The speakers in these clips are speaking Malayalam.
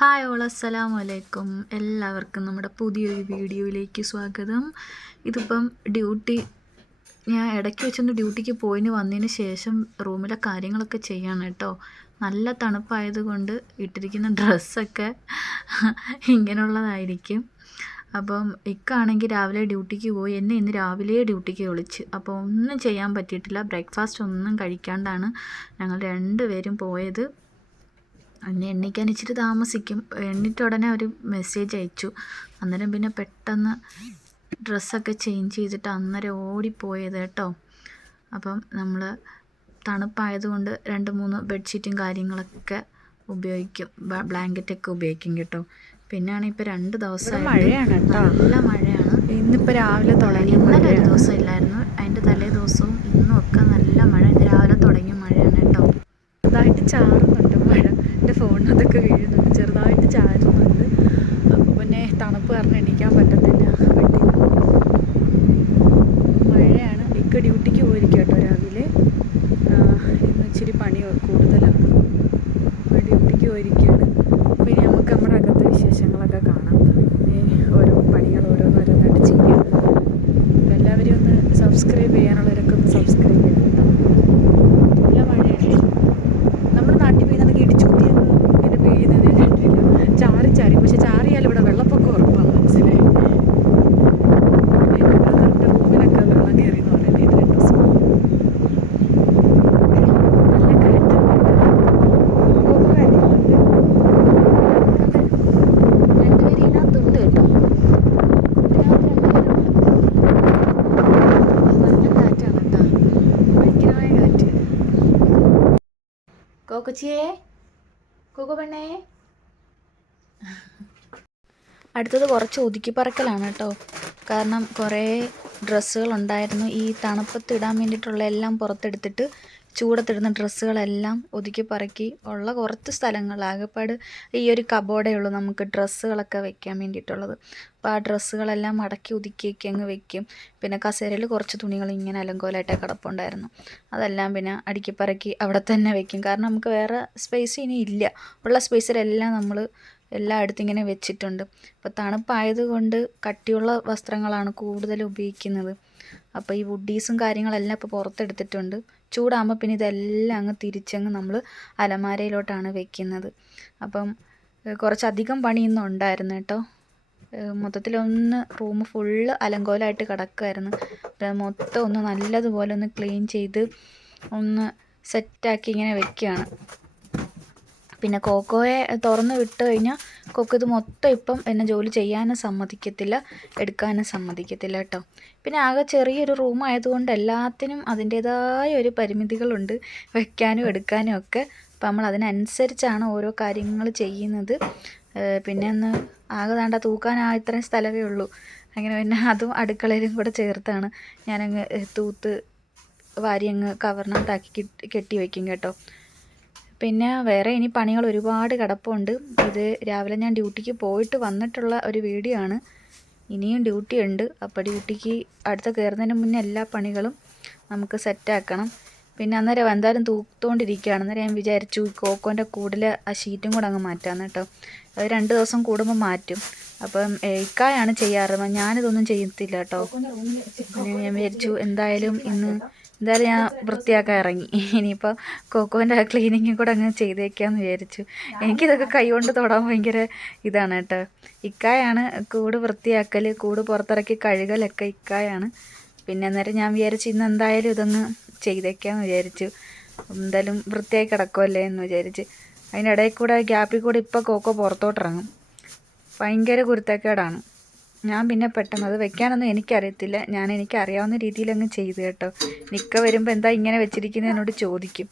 ഹായ് ഓൾ അസ്സലാമു അലൈക്കും. എല്ലാവർക്കും നമ്മുടെ പുതിയൊരു വീഡിയോയിലേക്ക് സ്വാഗതം. ഇതിപ്പം ഞാൻ ഇടയ്ക്ക് വെച്ചൊന്ന് ഡ്യൂട്ടിക്ക് പോയിന് വന്നതിന് ശേഷം റൂമിലെ കാര്യങ്ങളൊക്കെ ചെയ്യാണ് കേട്ടോ. നല്ല തണുപ്പായതുകൊണ്ട് ഇട്ടിരിക്കുന്ന ഡ്രസ്സൊക്കെ ഇങ്ങനെയുള്ളതായിരിക്കും. അപ്പം ഇക്കാണെങ്കിൽ രാവിലെ ഡ്യൂട്ടിക്ക് പോയി, എന്നെ ഇന്ന് രാവിലെ ഡ്യൂട്ടിക്ക് വിളിച്ച്. അപ്പോൾ ഒന്നും ചെയ്യാൻ പറ്റിയിട്ടില്ല. ബ്രേക്ക്ഫാസ്റ്റ് ഒന്നും കഴിക്കാണ്ടാണ് ഞങ്ങൾ രണ്ടുപേരും പോയത്. എന്നെ എണ്ണിക്കാൻ ഇച്ചിരി താമസിക്കും. എണ്ണിട്ട് ഉടനെ ഒരു മെസ്സേജ് അയച്ചു. അന്നേരം പിന്നെ പെട്ടെന്ന് ഡ്രസ്സൊക്കെ ചേഞ്ച് ചെയ്തിട്ട് അന്നേരം ഓടിപ്പോയത് കേട്ടോ. അപ്പം നമ്മൾ തണുപ്പായതുകൊണ്ട് 2-3 ബെഡ്ഷീറ്റും കാര്യങ്ങളൊക്കെ ഉപയോഗിക്കും, ബ്ലാങ്കറ്റൊക്കെ ഉപയോഗിക്കും കേട്ടോ. പിന്നെയാണ് ഇപ്പോൾ 2 ദിവസമായി മഴയാണ് കേട്ടോ, നല്ല മഴയാണ്. ഇന്നിപ്പോൾ രാവിലെ തുടങ്ങി. ഇന്നലെ ഒരു ദിവസം ഇല്ലായിരുന്നു, അതിൻ്റെ തലേ ദിവസവും ഇന്നും ഒക്കെ നല്ല മഴ. ഇന്ന് രാവിലെ തുടങ്ങിയ മഴയാണ് കേട്ടോ. ചെറുതായിട്ട് ചാറുന്നുണ്ട് മഴ, എൻ്റെ ഫോണിനകത്തൊക്കെ വീഴുന്നുണ്ട്, ചെറുതായിട്ട് ചാരുന്നുണ്ട്. അപ്പോൾ പിന്നെ തണുപ്പ് കാരണം എണീക്കാൻ പറ്റത്തില്ല. മഴയാണ്. ഇക്ക ഡ്യൂട്ടിക്ക് പോയിരിക്കും കേട്ടോ രാവിലെ. ഇന്ന് ഇച്ചിരി പണി കൂടുതലാണ്, അപ്പോൾ ഡ്യൂട്ടിക്ക് പോയിരിക്കുകയാണ്. പിന്നെ നമുക്ക് നമ്മുടെ അകത്തെ വിശേഷങ്ങളൊക്കെ കാണാം. ഓരോ പണികൾ ഓരോന്നോരോന്നായിട്ട് ചെയ്യാം. അപ്പോൾ എല്ലാവരും ഒന്ന് സബ്സ്ക്രൈബ് ചെയ്യാനുള്ളവരൊക്കെ ഒന്ന് സബ്സ്ക്രൈബ് ചെയ്യണം കേട്ടോ. നല്ല മഴയാണ്. നമ്മുടെ നാട്ടിൽ പെയ്യുന്നതൊക്കെ ഇടിച്ചൂത്തിയൊന്നും ഇങ്ങനെ പെയ്യുന്നത് ഞാൻ കണ്ടിട്ടില്ല. ചാറി പക്ഷെ ചാറിയാലും ഇവിടെ വെള്ളപ്പൊക്കം ഉറപ്പാണ്, മനസ്സിലായി. ബ്രദറിൻ്റെ റൂമിലൊക്കെ വെള്ളം കയറി എന്ന് പറയുന്നത് 2 ദിവസം. നല്ല കാറ്റുണ്ട്. രണ്ടുപേരും ഇതിനകത്തുണ്ട് കേട്ടോ. നല്ല കാറ്റാണ് കേട്ടോ, ഭയങ്കരമായ കാറ്റ്. കോക്കച്ചിയേ, കോക്കോ പെണ്ണേ. അടുത്തത് കുറച്ച് ഒതുക്കി പറക്കലാണ് കേട്ടോ. കാരണം കുറേ ഡ്രസ്സുകളുണ്ടായിരുന്നു. ഈ തണുപ്പത്ത് ഇടാൻ വേണ്ടിയിട്ടുള്ള എല്ലാം പുറത്തെടുത്തിട്ട് ചൂടത്തിടുന്ന ഡ്രസ്സുകളെല്ലാം ഒതുക്കി പറക്കി ഉള്ള കുറച്ച് സ്ഥലങ്ങൾ ആകെപ്പാട് ഈ ഒരു കബോർഡേ ഉള്ളൂ നമുക്ക് ഡ്രസ്സുകളൊക്കെ വെക്കാൻ വേണ്ടിയിട്ടുള്ളത്. അപ്പോൾ ആ ഡ്രസ്സുകളെല്ലാം മടക്കി ഒതുക്കിയൊക്കെ അങ്ങ് വെക്കും. പിന്നെ കസേരയിൽ കുറച്ച് തുണികൾ ഇങ്ങനെ അലങ്കോലമായിട്ട് കിടപ്പുണ്ടായിരുന്നു, അതെല്ലാം പിന്നെ അടുക്കി പറക്കി അവിടെ തന്നെ വെക്കും. കാരണം നമുക്ക് വേറെ സ്പേസ് ഇനി ഇല്ല. ഉള്ള സ്പേസിലെല്ലാം നമ്മൾ എല്ലായിടത്തും ഇങ്ങനെ വെച്ചിട്ടുണ്ട്. ഇപ്പോൾ തണുപ്പായതുകൊണ്ട് കട്ടിയുള്ള വസ്ത്രങ്ങളാണ് കൂടുതൽ ഉപയോഗിക്കുന്നത്. അപ്പോൾ ഈ വുഡീസും കാര്യങ്ങളെല്ലാം ഇപ്പോൾ പുറത്തെടുത്തിട്ടുണ്ട്. ചൂടാകുമ്പോൾ പിന്നെ ഇതെല്ലാം അങ്ങ് തിരിച്ചങ്ങ് നമ്മൾ അലമാരയിലോട്ടാണ് വെക്കുന്നത്. അപ്പം കുറച്ചധികം പണി ഇന്ന് ഉണ്ടായിരുന്നു കേട്ടോ. മൊത്തത്തിലൊന്ന് റൂം ഫുള്ള് അലങ്കോലമായിട്ട് കിടക്കുമായിരുന്നു. മൊത്തം ഒന്ന് നല്ലതുപോലെ ഒന്ന് ക്ലീൻ ചെയ്ത് ഒന്ന് സെറ്റാക്കി ഇങ്ങനെ വെക്കുകയാണ്. പിന്നെ കോക്കോയെ തുറന്ന് വിട്ട് കഴിഞ്ഞാൽ കൊക്ക് ഇത് മൊത്തം ഇപ്പം എന്നെ ജോലി ചെയ്യാനും സമ്മതിക്കത്തില്ല, എടുക്കാനും സമ്മതിക്കത്തില്ല കേട്ടോ. പിന്നെ ആകെ ചെറിയൊരു റൂം ആയതുകൊണ്ട് എല്ലാത്തിനും അതിൻ്റേതായ ഒരു പരിമിതികളുണ്ട്, വെക്കാനും എടുക്കാനും ഒക്കെ. അപ്പം നമ്മൾ അതിനനുസരിച്ചാണ് ഓരോ കാര്യങ്ങൾ ചെയ്യുന്നത്. പിന്നെ ഒന്ന് ആകെ താണ്ട തൂക്കാൻ ഇത്രയും സ്ഥലമേ ഉള്ളൂ. അങ്ങനെ പിന്നെ അതും അടുക്കളയിലും കൂടെ ചേർത്താണ് ഞാനങ്ങ് തൂത്ത് വാരി അങ്ങ് കവറിനകത്താക്കി കെട്ടി വയ്ക്കും കേട്ടോ. പിന്നെ വേറെ ഇനി പണികൾ ഒരുപാട് കിടപ്പുണ്ട്. ഇത് രാവിലെ ഞാൻ ഡ്യൂട്ടിക്ക് പോയിട്ട് വന്നിട്ടുള്ള ഒരു വീഡിയോ ആണ്. ഇനിയും ഡ്യൂട്ടി ഉണ്ട്. അപ്പോൾ ഡ്യൂട്ടിക്ക് അടുത്ത കയറുന്നതിന് മുന്നേ എല്ലാ പണികളും നമുക്ക് സെറ്റാക്കണം. പിന്നെ അന്നേരം എന്തായാലും തൂത്തുകൊണ്ടിരിക്കുകയാണ്. അന്നേരം ഞാൻ വിചാരിച്ചു കോക്കോൻ്റെ കൂടിൽ ആ ഷീറ്റും കൂടെ അങ്ങ് മാറ്റാമെന്ന് കേട്ടോ. അത് 2 ദിവസം കൂടുമ്പോൾ മാറ്റും. അപ്പം ഇക്കായാണ് ചെയ്യാറ്, ഞാനിതൊന്നും ചെയ്യത്തില്ല കേട്ടോ. ഞാൻ വിചാരിച്ചു എന്തായാലും ഞാൻ വൃത്തിയാക്കാൻ ഇറങ്ങി. ഇനിയിപ്പോൾ കോക്കോൻ്റെ ആ ക്ലീനിങ്ങും കൂടെ അങ്ങ് ചെയ്തേക്കാമെന്ന് വിചാരിച്ചു. എനിക്കിതൊക്കെ കൈകൊണ്ട് തൊടാൻ ഭയങ്കര ഇതാണ് കേട്ടോ. ഇക്കായാണ് കൂട് വൃത്തിയാക്കൽ, കൂട് പുറത്തിറക്കി കഴുകലൊക്കെ ഇക്കായാണ്. പിന്നെ അന്നേരം ഞാൻ വിചാരിച്ചു ഇന്ന് എന്തായാലും ഇതൊന്ന് ചെയ്തേക്കാമെന്ന് വിചാരിച്ചു. എന്തായാലും വൃത്തിയായി കിടക്കുമല്ലേ എന്ന് വിചാരിച്ച്. അതിനിടയിൽ കൂടെ ഗ്യാപ്പിൽ കൂടെ ഇപ്പോൾ കോക്കോ പുറത്തോട്ടിറങ്ങും. ഭയങ്കര കുരുത്തക്കേടാണ്. ഞാൻ പിന്നെ പെട്ടെന്ന് അത് വെക്കാനൊന്നും എനിക്കറിയത്തില്ല, എനിക്കറിയാവുന്ന രീതിയിൽ അങ്ങ് ചെയ്തു കേട്ടോ. നിൽക്ക വരുമ്പോൾ എന്താ ഇങ്ങനെ വെച്ചിരിക്കുന്നത് എന്നോട് ചോദിക്കും.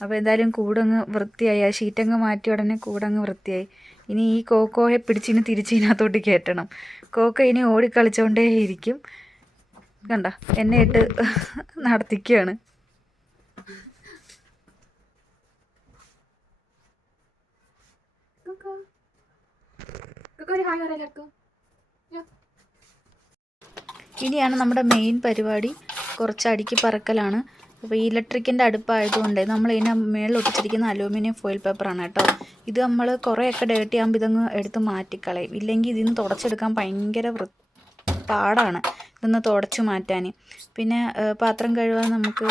അപ്പോൾ എന്തായാലും കൂടങ്ങ് വൃത്തിയായി, ആ ഷീറ്റങ്ങ് മാറ്റിയ ഉടനെ കൂടങ്ങ് വൃത്തിയായി. ഇനി ഈ കോക്കോയെ പിടിച്ചിന് തിരിച്ചിനകത്തോട്ട് കയറ്റണം. കോക്കോ ഇനി ഓടിക്കളിച്ചുകൊണ്ടേ ഇരിക്കും. കണ്ട എന്നെ ഇട്ട് നടത്തിക്കുകയാണ്. ഒരു ഹായ് പറയാം. ഇനിയാണ് നമ്മുടെ മെയിൻ പരിപാടി, കുറച്ച് അടുക്കി പറക്കലാണ്. അപ്പോൾ ഈ ഇലക്ട്രിക്കിൻ്റെ അടുപ്പായതുകൊണ്ട് നമ്മൾ ഇതിനെ മേളിൽ ഒട്ടിച്ചിരിക്കുന്ന അലൂമിനിയം ഫോയിൽ പേപ്പറാണ് കേട്ടോ. ഇത് നമ്മൾ കുറേയൊക്കെ ഡേർട്ടി ആകുമ്പോൾ ഇതങ്ങ് എടുത്ത് മാറ്റിക്കളയും. ഇല്ലെങ്കിൽ ഇതിന്ന് തുടച്ചെടുക്കാൻ ഭയങ്കര പാടാണ് ഇതൊന്ന് തുടച്ച് മാറ്റാൻ. പിന്നെ പാത്രം കഴുകാൻ നമുക്ക്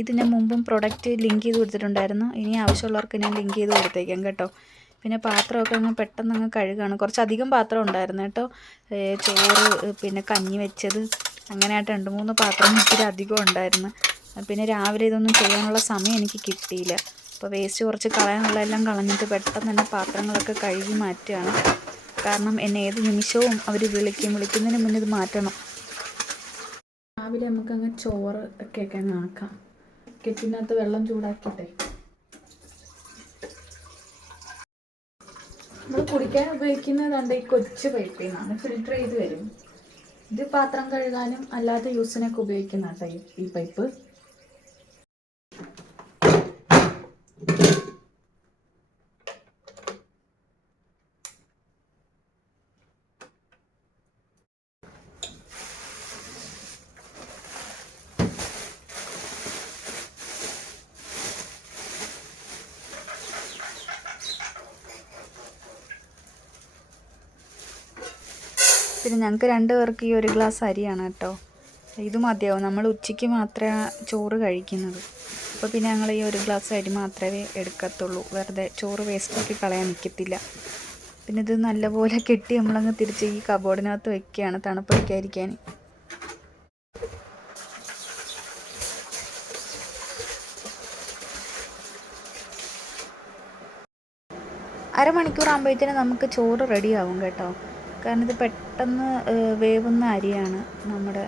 ഇത് ഞാൻ മുമ്പും പ്രൊഡക്റ്റ് ലിങ്ക് ചെയ്ത് കൊടുത്തിട്ടുണ്ടായിരുന്നു. ഇനി ആവശ്യമുള്ളവർക്ക് ഞാൻ ലിങ്ക് ചെയ്ത് കൊടുത്തേക്കാം കേട്ടോ. പിന്നെ പാത്രമൊക്കെ അങ്ങ് പെട്ടെന്ന് അങ്ങ് കഴുകാണ്. കുറച്ചധികം പാത്രം ഉണ്ടായിരുന്നു കേട്ടോ. ചോറ്, പിന്നെ കഞ്ഞി വെച്ചത്, അങ്ങനെയായിട്ട് 2-3 പാത്രം ഇച്ചിരി അധികം ഉണ്ടായിരുന്നു. പിന്നെ രാവിലെ ഇതൊന്നും ചെയ്യാനുള്ള സമയം എനിക്ക് കിട്ടിയില്ല. അപ്പോൾ വേസ്റ്റ് കുറച്ച് കളയാനുള്ളതെല്ലാം കളഞ്ഞിട്ട് പെട്ടെന്ന് തന്നെ പാത്രങ്ങളൊക്കെ കഴുകി മാറ്റുകയാണ്. കാരണം എന്നെ ഏത് നിമിഷവും അവർ വിളിക്കുന്നതിന് മുന്നേ ഇത് മാറ്റണം. രാവിലെ നമുക്കങ്ങ് ചോറ് ഒക്കെ അങ്ങ് ആക്കാം. കെറ്റിനകത്ത് വെള്ളം ചൂടാക്കിയിട്ടെ. നമ്മൾ കുടിക്കാൻ ഉപയോഗിക്കുന്നത് ഈ കൊച്ചു പൈപ്പിൽ നിന്നാണ്, ഫിൽറ്റർ ചെയ്ത് വരും. ഇത് പാത്രം കഴുകാനും അല്ലാത്ത യൂസിനൊക്കെ ഉപയോഗിക്കുന്ന കേട്ടോ ഈ പൈപ്പ്. പിന്നെ ഞങ്ങൾക്ക് 2 പേർക്ക് ഈ 1 ഗ്ലാസ് അരിയാണ് കേട്ടോ. ഇത് മതിയാവും. നമ്മൾ ഉച്ചയ്ക്ക് മാത്രമേ ചോറ് കഴിക്കുന്നത്. അപ്പോൾ പിന്നെ ഞങ്ങൾ ഈ 1 ഗ്ലാസ് അരി മാത്രമേ എടുക്കത്തുള്ളൂ. വെറുതെ ചോറ് വേസ്റ്റാക്കി കളയാൻ നിൽക്കത്തില്ല. പിന്നെ ഇത് നല്ലപോലെ കെട്ടി നമ്മളങ്ങ് തിരിച്ച് ഈ കബോർഡിനകത്ത് വെക്കുകയാണ് തണുപ്പടിക്കാതിരിക്കാൻ. അരമണിക്കൂറാകുമ്പോഴത്തേനും നമുക്ക് ചോറ് റെഡിയാവും കേട്ടോ. കാരണം ഇത് പെട്ടെന്ന് വേവുന്ന അരിയാണ്. നമ്മുടെ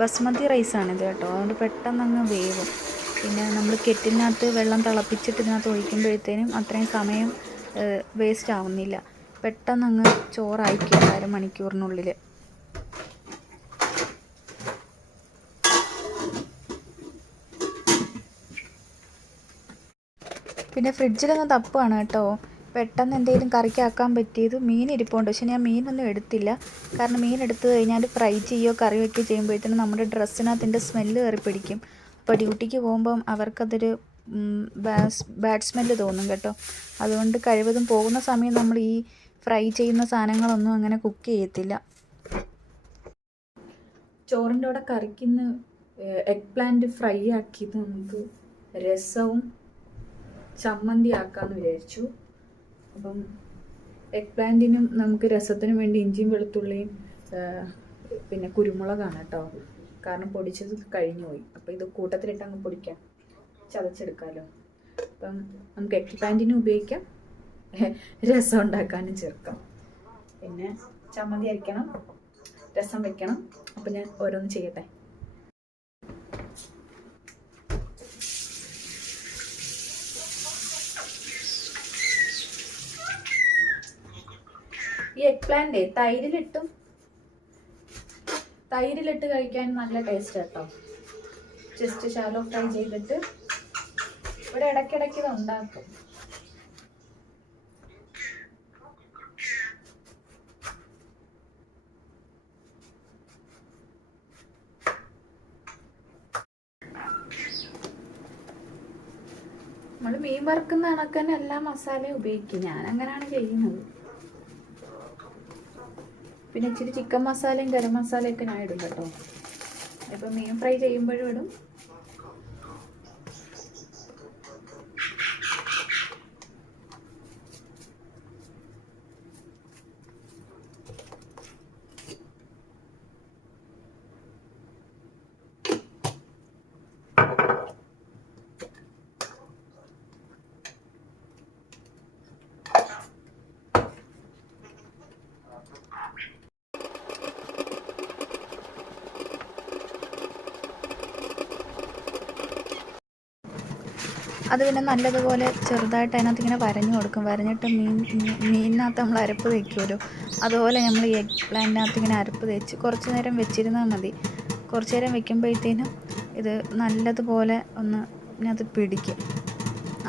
ബസ്മതി റൈസാണിത് കേട്ടോ. അതുകൊണ്ട് പെട്ടെന്ന് അങ്ങ് വേവും. പിന്നെ നമ്മൾ കെറ്റിനകത്ത് വെള്ളം തിളപ്പിച്ചിട്ട് ഇതിനകത്ത് ഒഴിക്കുമ്പോഴത്തേനും അത്രയും സമയം വേസ്റ്റ് ആവുന്നില്ല. പെട്ടെന്ന് അങ്ങ് ചോറായിരിക്കും അരമണിക്കൂറിനുള്ളിൽ. പിന്നെ ഫ്രിഡ്ജിലൊന്ന് തപ്പുകയാണ് കേട്ടോ. പെട്ടെന്ന് എന്തെങ്കിലും കറിക്കാക്കാൻ പറ്റിയത് മീൻ ഇരിപ്പുണ്ട്. പക്ഷെ ഞാൻ മീനൊന്നും എടുത്തില്ല. കാരണം മീൻ എടുത്തു കഴിഞ്ഞാൽ ഫ്രൈ ചെയ്യുകയോ കറി വയ്ക്കുകയോ ചെയ്യുമ്പോഴത്തേനും നമ്മുടെ ഡ്രസ്സിനകത്തിൻ്റെ സ്മെല്ല് കയറി പിടിക്കും. അപ്പോൾ ഡ്യൂട്ടിക്ക് പോകുമ്പം അവർക്കതൊരു ബാഡ് സ്മെല്ല് തോന്നും കേട്ടോ. അതുകൊണ്ട് കഴിവതും പോകുന്ന സമയം നമ്മൾ ഈ ഫ്രൈ ചെയ്യുന്ന സാധനങ്ങളൊന്നും അങ്ങനെ കുക്ക് ചെയ്യത്തില്ല. ചോറിൻ്റെ കൂടെ കറിക്കുന്ന എഗ് പ്ലാന്റ് ഫ്രൈ ആക്കിയത് നമുക്ക് രസവും ചമ്മന്തി ആക്കാമെന്ന് വിചാരിച്ചു. അപ്പം എഗ് പ്ലാന്റിനും നമുക്ക് രസത്തിനും വേണ്ടി ഇഞ്ചിയും വെളുത്തുള്ളിയും പിന്നെ കുരുമുളകാണ് കേട്ടോ. കാരണം പൊടിച്ചത് കഴിഞ്ഞു പോയി. അപ്പോൾ ഇത് കൂട്ടത്തിലിട്ട് അങ്ങ് പൊടിക്കാം, ചതച്ചെടുക്കാമല്ലോ. അപ്പം നമുക്ക് എഗ് പ്ലാന്റിനും ഉപയോഗിക്കാം, രസം ഉണ്ടാക്കാനും ചേർക്കാം. പിന്നെ ചമ്മന്തി അരയ്ക്കണം, രസം വെക്കണം. അപ്പം ഞാൻ ഓരോന്ന് ചെയ്യട്ടെ. ഈ എഗ് പ്ലാന്റ് തൈരിലിട്ട് കഴിക്കാൻ നല്ല ടേസ്റ്റ് കേട്ടോ. ജസ്റ്റ് ഷാലോ ഫ്രൈ ചെയ്തിട്ട് ഇവിടെ ഇടയ്ക്കിടയ്ക്ക് ഇത് ഉണ്ടാക്കും. നമ്മൾ മീൻ വറുക്കുന്ന കണക്ക് തന്നെ എല്ലാ മസാലയും ഉപയോഗിക്കും. ഞാൻ അങ്ങനെയാണ് ചെയ്യുന്നത്. പിന്നെ ഇച്ചിരി ചിക്കൻ മസാലയും ഗരം മസാലയൊക്കെ ഞാൻ ഇടും കേട്ടോ. ഇപ്പം മീൻ ഫ്രൈ ചെയ്യുമ്പോഴും ഇടും. അത് പിന്നെ നല്ലതുപോലെ ചെറുതായിട്ട് അതിനകത്ത് ഇങ്ങനെ വരഞ്ഞു കൊടുക്കും. വരഞ്ഞിട്ട് മീനിനകത്ത് നമ്മൾ അരപ്പ് തേക്കുമല്ലോ, അതുപോലെ നമ്മൾ ഈ എഗ് പ്ലാന്റിനകത്ത് ഇങ്ങനെ അരപ്പ് തേച്ച് കുറച്ച് നേരം വെച്ചിരുന്നാൽ മതി. കുറച്ച് നേരം വെക്കുമ്പോഴത്തേനും ഇത് നല്ലതുപോലെ ഒന്ന് ഇതിനകത്ത് പിടിക്കും.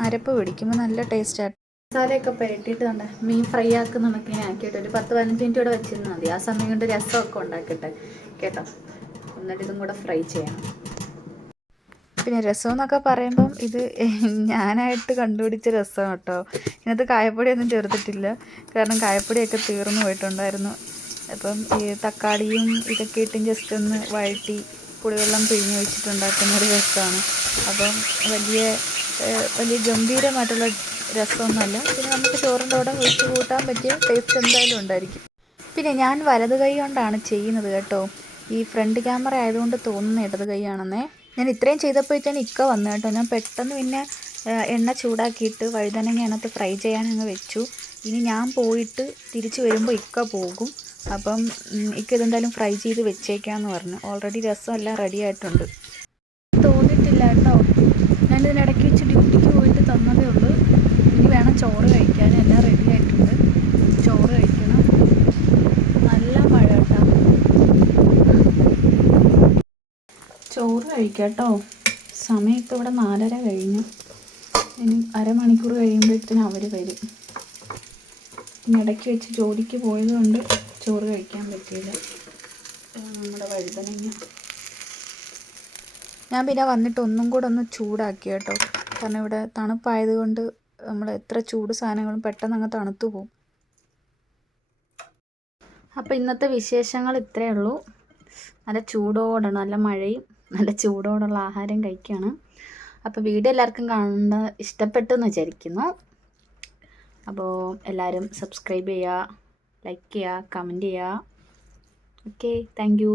അരപ്പ് പിടിക്കുമ്പോൾ നല്ല ടേസ്റ്റായിട്ട് മസാലയൊക്കെ പുരട്ടിയിട്ട് തന്നെ മീൻ ഫ്രൈ ആക്കുന്നതൊക്കെ ഇങ്ങനെ ആക്കിയിട്ട് ഒരു 10-15 മിനിറ്റ് കൂടെ വെച്ചിരുന്നാൽ മതി. ആ സമയം കൊണ്ട് രസമൊക്കെ ഉണ്ടാക്കിയിട്ട് കേട്ടോ. എന്നിട്ട് ഇതും കൂടെ ഫ്രൈ ചെയ്യണം. പിന്നെ രസം എന്നൊക്കെ പറയുമ്പം ഇത് ഞാനായിട്ട് കണ്ടുപിടിച്ച രസം കേട്ടോ. ഇതിനകത്ത് കായപ്പൊടിയൊന്നും ചേർത്തിട്ടില്ല, കാരണം കായപ്പൊടിയൊക്കെ തീർന്നു പോയിട്ടുണ്ടായിരുന്നു. അപ്പം ഈ തക്കാളിയും ഇതൊക്കെ ഇട്ടും ജസ്റ്റ് ഒന്ന് വഴറ്റി പുളിവെള്ളം പിഴിഞ്ഞ് വെച്ചിട്ടുണ്ടാക്കുന്നൊരു രസമാണ്. അപ്പം വലിയ ഗംഭീരമായിട്ടുള്ള രസമൊന്നുമല്ല. പിന്നെ നമുക്ക് ചോറിൻ്റെ കൂടെ ഒഴിച്ച് കൂട്ടാൻ പറ്റിയ ടേസ്റ്റ് എന്തായാലും ഉണ്ടായിരിക്കും. പിന്നെ ഞാൻ വലത് കൈ കൊണ്ടാണ് ചെയ്യുന്നത് കേട്ടോ. ഈ ഫ്രണ്ട് ക്യാമറ ആയതുകൊണ്ട് തോന്നുന്ന ഇടത് കൈയാണെന്നേ. ഞാൻ ഇത്രയും ചെയ്തപ്പോഴത്തേന് ഇക്ക വന്നു കേട്ടോ. ഞാൻ പെട്ടെന്ന് പിന്നെ എണ്ണ ചൂടാക്കിയിട്ട് വഴുതനങ്ങ അതിനകത്ത് ഫ്രൈ ചെയ്യാൻ അങ്ങ് വെച്ചു. ഇനി ഞാൻ പോയിട്ട് തിരിച്ച് വരുമ്പോൾ ഇക്ക പോകും. അപ്പം ഇക്ക ഇതെന്തായാലും ഫ്രൈ ചെയ്ത് വെച്ചേക്കാമെന്ന് പറഞ്ഞു. ഓൾറെഡി രസം എല്ലാം റെഡി ആയിട്ടുണ്ട്. തോന്നിയിട്ടില്ല കേട്ടോ. ഞാനിതിനിടയ്ക്ക് വെച്ച് ഡ്യൂട്ടിക്ക് പോയിട്ട് തന്നതേ ഉള്ളൂ. ഇനി വേണം ചോറ് കഴിക്കാൻ. എല്ലാം റെഡി ആയിട്ടുണ്ട്. ചോറ് കഴിക്കണം. നല്ല മഴ കേട്ടോ. ചോറ് കഴിക്കാട്ടോ. സമയം ഇപ്പോൾ ഇവിടെ 4:30 കഴിഞ്ഞു. ഇനി അരമണിക്കൂർ കഴിയുമ്പോഴത്തേനും അവർ വരും. പിന്നെ ഇടയ്ക്ക് വെച്ച് ജോലിക്ക് പോയതുകൊണ്ട് ചോറ് കഴിക്കാൻ പറ്റിയില്ല. നമ്മുടെ വഴുതനങ്ങ ഞാൻ പിന്നെ വന്നിട്ട് ഒന്നും കൂടെ ഒന്ന് ചൂടാക്കി കേട്ടോ. കാരണം ഇവിടെ തണുപ്പായതുകൊണ്ട് നമ്മൾ എത്ര ചൂട് സാധനങ്ങളും പെട്ടെന്ന് അങ്ങ് തണുത്തു പോകും. അപ്പോൾ ഇന്നത്തെ വിശേഷങ്ങൾ ഇത്രയേ ഉള്ളൂ. നല്ല ചൂടോടെ, നല്ല മഴയും നല്ല ചൂടോടുള്ള ആഹാരം കഴിക്കുകയാണ്. അപ്പോൾ വീഡിയോ എല്ലാവർക്കും കാണുന്നത് ഇഷ്ടപ്പെട്ടെന്ന് വിചാരിക്കുന്നു. അപ്പോൾ എല്ലാവരും സബ്സ്ക്രൈബ് ചെയ്യുക, ലൈക്ക് ചെയ്യുക, കമൻറ്റ് ചെയ്യുക. Okay, thank you.